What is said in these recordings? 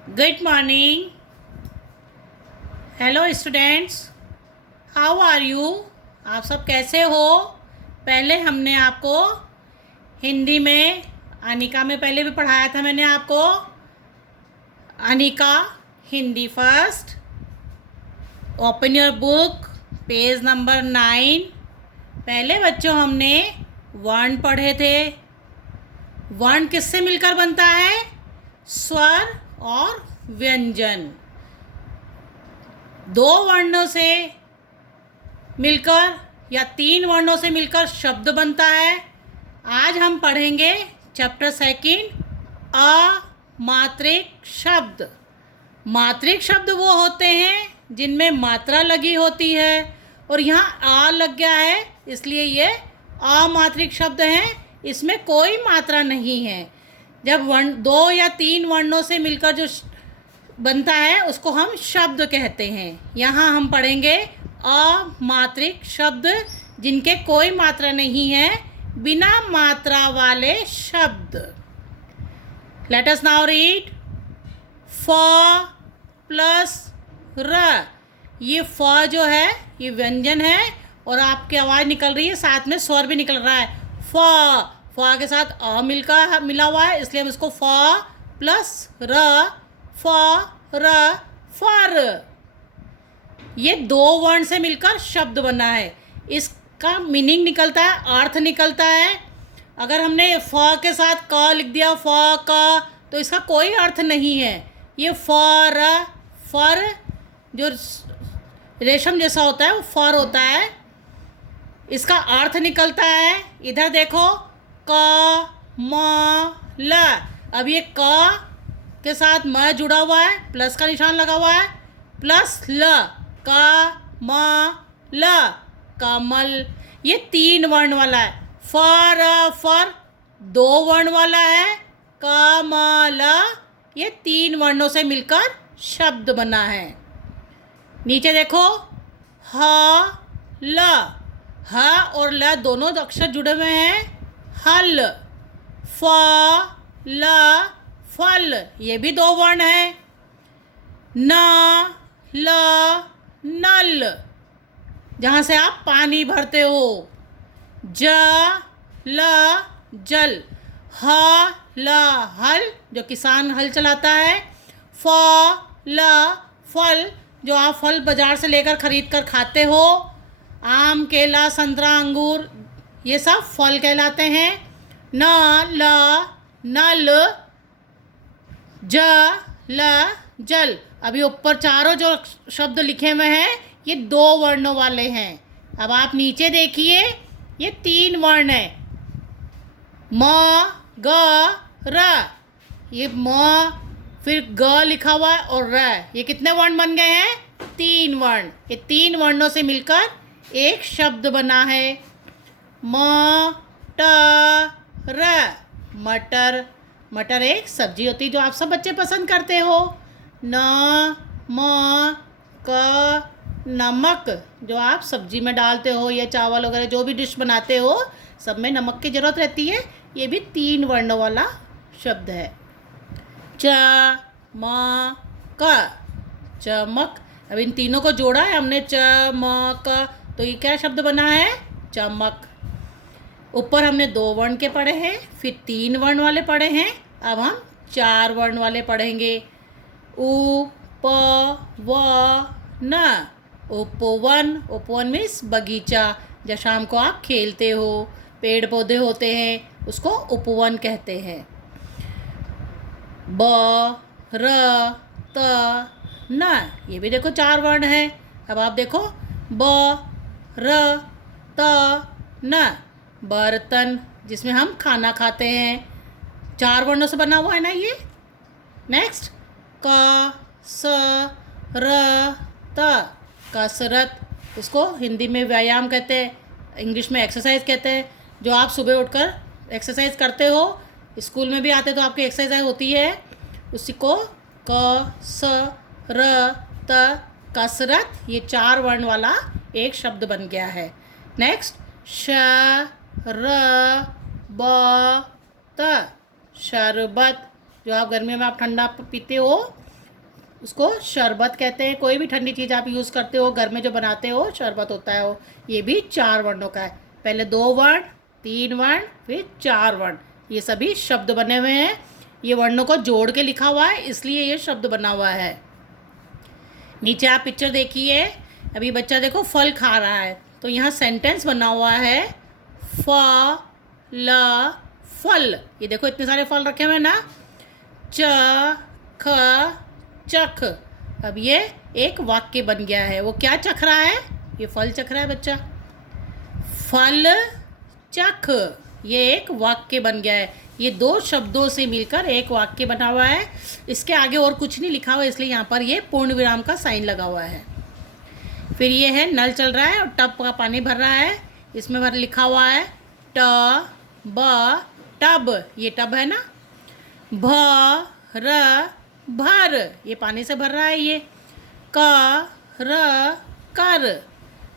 Good morning. Hello students, how are you? आप सब कैसे हो? पहले हमने आपको हिंदी में अनिका में पहले भी पढ़ाया था मैंने आपको। Anika Hindi first. Open your book, page number 9। पहले बच्चों हमने वर्ण पढ़े थे। वर्ण किससे मिलकर बनता है? स्वर और व्यंजन। दो वर्णों से मिलकर या तीन वर्णों से मिलकर शब्द बनता है। आज हम पढ़ेंगे चैप्टर सेकंड, अमात्रिक शब्द। मात्रिक शब्द वो होते हैं जिनमें मात्रा लगी होती है, और यहाँ आ लग गया है इसलिए ये अमात्रिक शब्द हैं। इसमें कोई मात्रा नहीं है। जब वर्ण दो या तीन वर्णों से मिलकर जो बनता है उसको हम शब्द कहते हैं। यहाँ हम पढ़ेंगे अमात्रिक शब्द जिनके कोई मात्रा नहीं है, बिना मात्रा वाले शब्द। Let us now read. फ प्लस र। ये फ जो है ये व्यंजन है और आपकी आवाज़ निकल रही है, साथ में स्वर भी निकल रहा है। फ के साथ अ मिला हुआ है, इसलिए हम इसको फ प्लस र, फ र, फर। ये दो वर्ण से मिलकर शब्द बना है। इसका मीनिंग निकलता है, अर्थ निकलता है। अगर हमने फ के साथ क लिख दिया, फ क, तो इसका कोई अर्थ नहीं है। ये फर, फर जो रेशम जैसा होता है वो फर होता है, इसका अर्थ निकलता है। इधर देखो, क म ल। अब ये क के साथ म जुड़ा हुआ है, प्लस का निशान लगा हुआ है, प्लस ल, क म ल, कमल। ये तीन वर्ण वाला है। फर दो वर्ण वाला है। कमल ये तीन वर्णों से मिलकर शब्द बना है। नीचे देखो, ह ल। ह और ल दोनों अक्षर जुड़े हुए हैं। हल। फ ल फल, ये भी दो वर्ण है। न ल नल, जहाँ से आप पानी भरते हो। ज ल जल। ह ल हल, जो किसान हल चलाता है। फ ल फल, जो आप फल बाजार से लेकर खरीद कर खाते हो। आम, केला, संतरा, अंगूर, ये सब फल कहलाते हैं। न ल नल, ज ल जल। अभी ऊपर चारों जो शब्द लिखे हुए हैं ये दो वर्णों वाले हैं। अब आप नीचे देखिए, ये तीन वर्ण है। म ग र। ये म फिर ग लिखा हुआ है और र, ये कितने वर्ण बन गए हैं? तीन वर्ण। ये तीन वर्णों से मिलकर एक शब्द बना है। म ट र, मटर। मटर एक सब्जी होती है जो आप सब बच्चे पसंद करते हो। न म क नमक, जो आप सब्जी में डालते हो या चावल वगैरह जो भी डिश बनाते हो सब में नमक की ज़रूरत रहती है। ये भी तीन वर्णों वाला शब्द है। च म क, चमक। अब इन तीनों को जोड़ा है हमने, च म क, तो ये क्या शब्द बना है? चमक। ऊपर हमने दो वर्ण के पढ़े हैं, फिर तीन वर्ण वाले पढ़े हैं। अब हम चार वर्ण वाले पढ़ेंगे। उ प व न, उपवन। उपवन मीन्स बगीचा, जब शाम को आप खेलते हो, पेड़ पौधे होते हैं, उसको उपवन कहते हैं। ब र त न, ये भी देखो चार वर्ण है। अब आप देखो, ब र त न, बर्तन, जिसमें हम खाना खाते हैं। चार वर्णों से बना हुआ है ना ये। नेक्स्ट, क स र त, कसरत। उसको हिंदी में व्यायाम कहते हैं, इंग्लिश में एक्सरसाइज कहते हैं। जो आप सुबह उठकर एक्सरसाइज करते हो, स्कूल में भी आते तो आपकी एक्सरसाइज होती है, उसी को क स र त, कसरत। ये चार वर्ण वाला एक शब्द बन गया है। नेक्स्ट, श र ब त, शरबत। जो आप गर्मियों में आप ठंडा पीते हो, उसको शरबत कहते हैं। कोई भी ठंडी चीज़ आप यूज़ करते हो, घर में जो बनाते हो शरबत होता है वो। ये भी 4 वर्णों का है। पहले 2 वर्ण, 3 वर्ण, फिर 4 वर्ण। ये सभी शब्द बने हुए हैं। ये वर्णों को जोड़ के लिखा हुआ है, इसलिए ये शब्द बना हुआ है। नीचे आप पिक्चर देखिए। अभी बच्चा देखो फल खा रहा है, तो यहाँ सेंटेंस बना हुआ है फ ल फल। ये देखो इतने सारे फल रखे हुए हैं ना। च ख चख। अब ये एक वाक्य बन गया है। वो क्या चख रहा है? ये फल चख रहा है बच्चा। फल चख, ये एक वाक्य बन गया है। ये 2 शब्दों से मिलकर एक वाक्य बना हुआ है। इसके आगे और कुछ नहीं लिखा हुआ, इसलिए यहाँ पर ये पूर्ण विराम का साइन लगा हुआ है। फिर ये है नल चल रहा है और टब का पानी भर रहा है। इसमें भर लिखा हुआ है ट ब टब। ये टब है ना। भ र भर, ये पानी से भर रहा है। ये क र कर,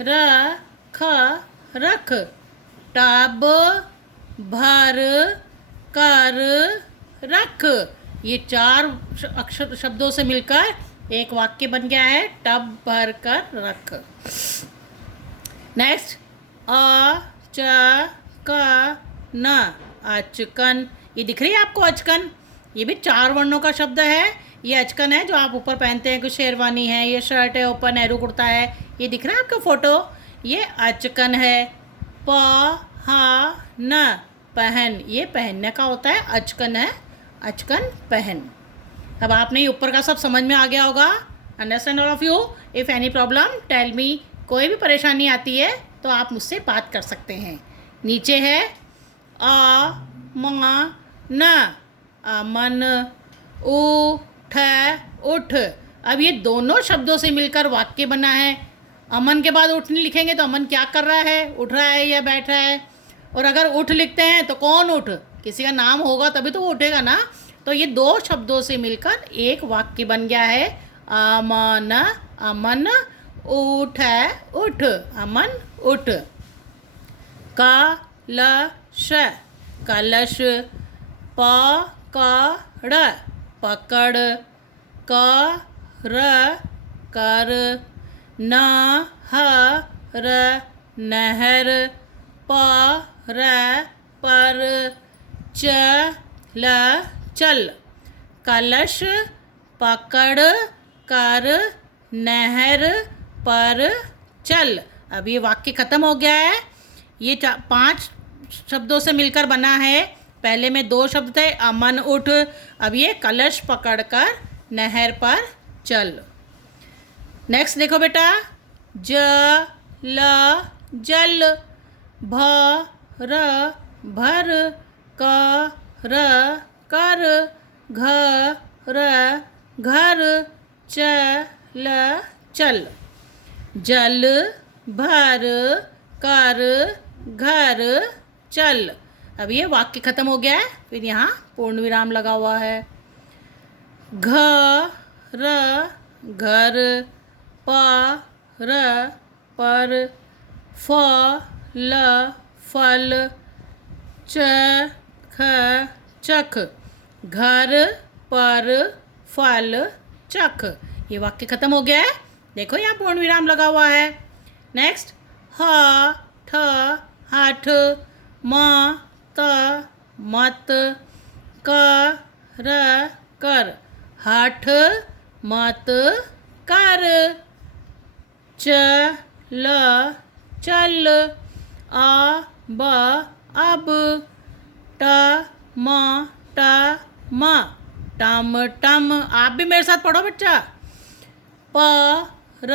र ख रख। टब भर कर रख, ये 4 अक्षर शब्दों से मिलकर एक वाक्य बन गया है, टब भर कर रख। नेक्स्ट अ च क न अचकन। ये दिख रही है आपको अचकन? ये भी 4 वर्णों का शब्द है। ये अचकन है जो आप ऊपर पहनते हैं, कुछ शेरवानी है, ये शर्ट है, ऊपर नेहरू कुर्ता है। ये दिख रहा है आपका फोटो? ये अचकन है। प ह न पहन, ये पहनने का होता है। अचकन है, अचकन पहन। अब आपने ये ऊपर का सब समझ में आ गया होगा। Understand all of you. If any problem tell me. कोई भी परेशानी आती है तो आप मुझसे बात कर सकते हैं। नीचे है अ म न अमन, उठ उठ। अब ये दोनों शब्दों से मिलकर वाक्य बना है। अमन के बाद उठ नहीं लिखेंगे तो अमन क्या कर रहा है? उठ रहा है या बैठ रहा है? और अगर उठ लिखते हैं तो कौन उठ? किसी का नाम होगा तभी तो वो उठेगा ना। तो ये 2 शब्दों से मिलकर एक वाक्य बन गया है। अमन अमन, उठ उठ अमन उठ। कलश कलश, पकड़ पकड़, कर कर, नहर नहर, पर पर, चल चल। कलश पकड़ कर नहर पर चल। अब ये वाक्य ख़त्म हो गया है। ये 5 शब्दों से मिलकर बना है। पहले में 2 शब्द थे, अमन उठ। अब ये कलश पकड़कर नहर पर चल। नेक्स्ट देखो बेटा, जल जल, भर भर, कर कर, घर घर, चल चल। जल भर कर घर चल। अब ये वाक्य ख़त्म हो गया है। फिर यहाँ पूर्ण विराम लगा हुआ है। घर घर, पर पर, फल फल, चख चख। घर पर फल चख। ये वाक्य ख़त्म हो गया है। देखो यहाँ पूर्ण विराम लगा हुआ है। नेक्स्ट हठ हठ, मत मत, कर कर, हठ मत कर। चल चल, अब अब, टम टम टम टम। आप भी मेरे साथ पढ़ो बच्चा। पर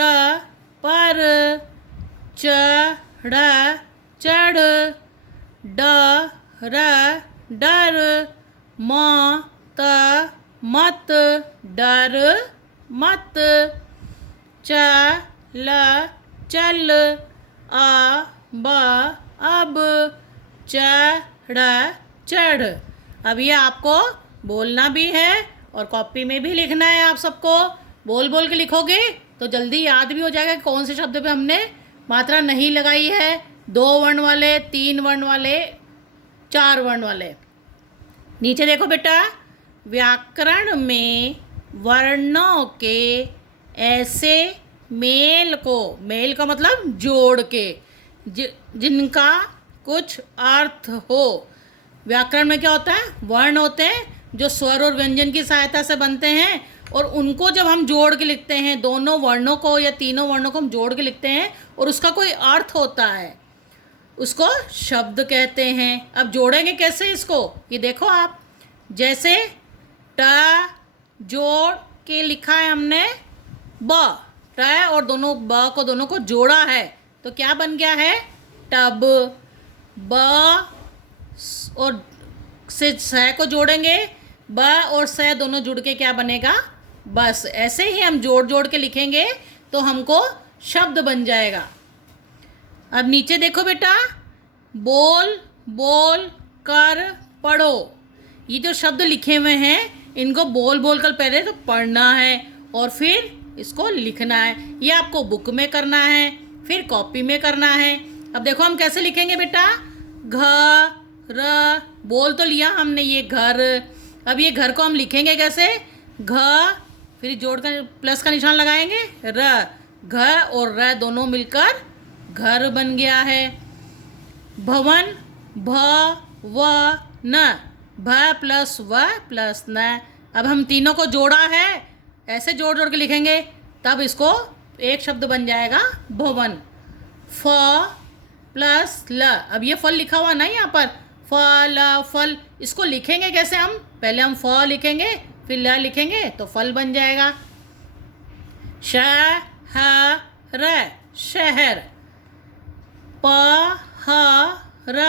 पर, चढ़ चढ़, डर डर, मत मत, डर मत। चल चल, अब अब, चढ़ चढ़। अब ये आपको बोलना भी है और कॉपी में भी लिखना है। आप सबको बोल बोल के लिखोगे तो जल्दी याद भी हो जाएगा कि कौन से शब्द पे हमने मात्रा नहीं लगाई है। 2 वर्ण वाले, 3 वर्ण वाले, 4 वर्ण वाले। नीचे देखो बेटा, व्याकरण में वर्णों के ऐसे मेल को, मेल का मतलब जोड़ के, जिनका कुछ अर्थ हो। व्याकरण में क्या होता है, वर्ण होते हैं जो स्वर और व्यंजन की सहायता से बनते हैं, और उनको जब हम जोड़ के लिखते हैं, दोनों वर्णों को या तीनों वर्णों को हम जोड़ के लिखते हैं और उसका कोई अर्थ होता है, उसको शब्द कहते हैं। अब जोड़ेंगे कैसे इसको, ये देखो आप, जैसे ट जोड़ के लिखा है हमने ब, ट और दोनों दोनों को जोड़ा है तो क्या बन गया है, टब। ब और से स को जोड़ेंगे, ब और स दोनों जुड़ के क्या बनेगा, बस। ऐसे ही हम जोड़ जोड़ के लिखेंगे तो हमको शब्द बन जाएगा। अब नीचे देखो बेटा, बोल बोल कर पढ़ो। ये जो शब्द लिखे हुए हैं इनको बोल बोल कर पहले तो पढ़ना है और फिर इसको लिखना है। ये आपको बुक में करना है, फिर कॉपी में करना है। अब देखो हम कैसे लिखेंगे बेटा, घर, बोल तो लिया हमने ये घर। अब ये घर को हम लिखेंगे कैसे, घ, फिर जोड़ कर प्लस का निशान लगाएंगे, र, घ और र दोनों मिलकर घर बन गया है। भवन, भ व न, भ प्लस व प्लस न। अब हम तीनों को जोड़ा है, ऐसे जोड़ जोड़ के लिखेंगे तब इसको एक शब्द बन जाएगा भवन। फ प्लस ल, अब ये फल लिखा हुआ ना यहाँ पर, फल फल, इसको लिखेंगे कैसे हम, पहले हम फ लिखेंगे फिर ल लिखेंगे तो फल बन जाएगा। श ह र, शहर। प ह र,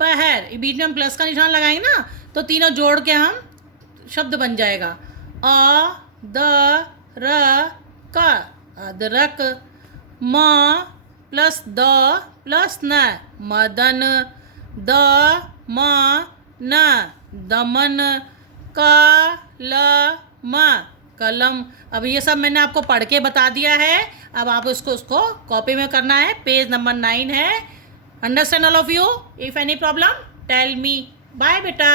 पहर। बीच में हम प्लस का निशान लगाएंगे ना तो तीनों जोड़ के हम शब्द बन जाएगा। अ द र क, अदरक। म प्लस द प्लस न, मदन। द म न, दमन। क ल म, कलम। अब ये सब मैंने आपको पढ़ के बता दिया है, अब आप उसको कॉपी में करना है। पेज नंबर 9 है। Understand all of you? If any problem tell me. Bye बेटा।